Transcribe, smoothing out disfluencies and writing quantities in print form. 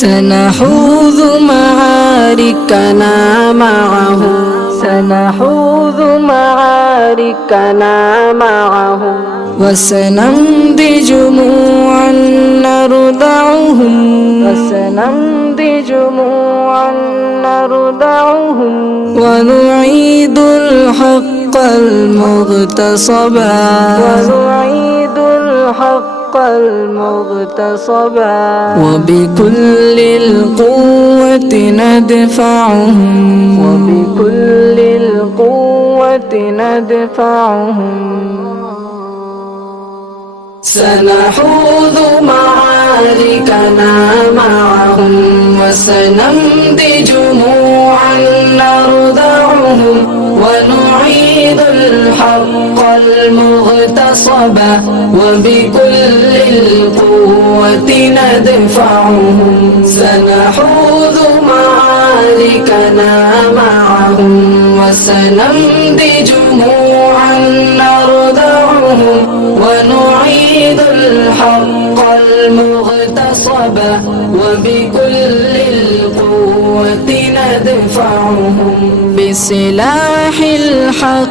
سنحوذ معاركنا معهم سنحوذ معاركنا معهم وسنمضي جموعا نردعهم وسنمضي جموعا نردعهم ونعيد الحق المغتصبا ونعيد الحق المغتصبا وبكل القوة ندفعهم وبكل القوة ندفعهم سنحوذ معاركنا معهم وسنمضي جموعا نردعهم ونعيد الحق المغتصبا وبكل القوة ندفعهم سنحوذ معاركنا معهم وسنمضي جموعا نردعهم ونعيد الحق المغتصبا وبكل القوة ندفعهم بسلاح الحق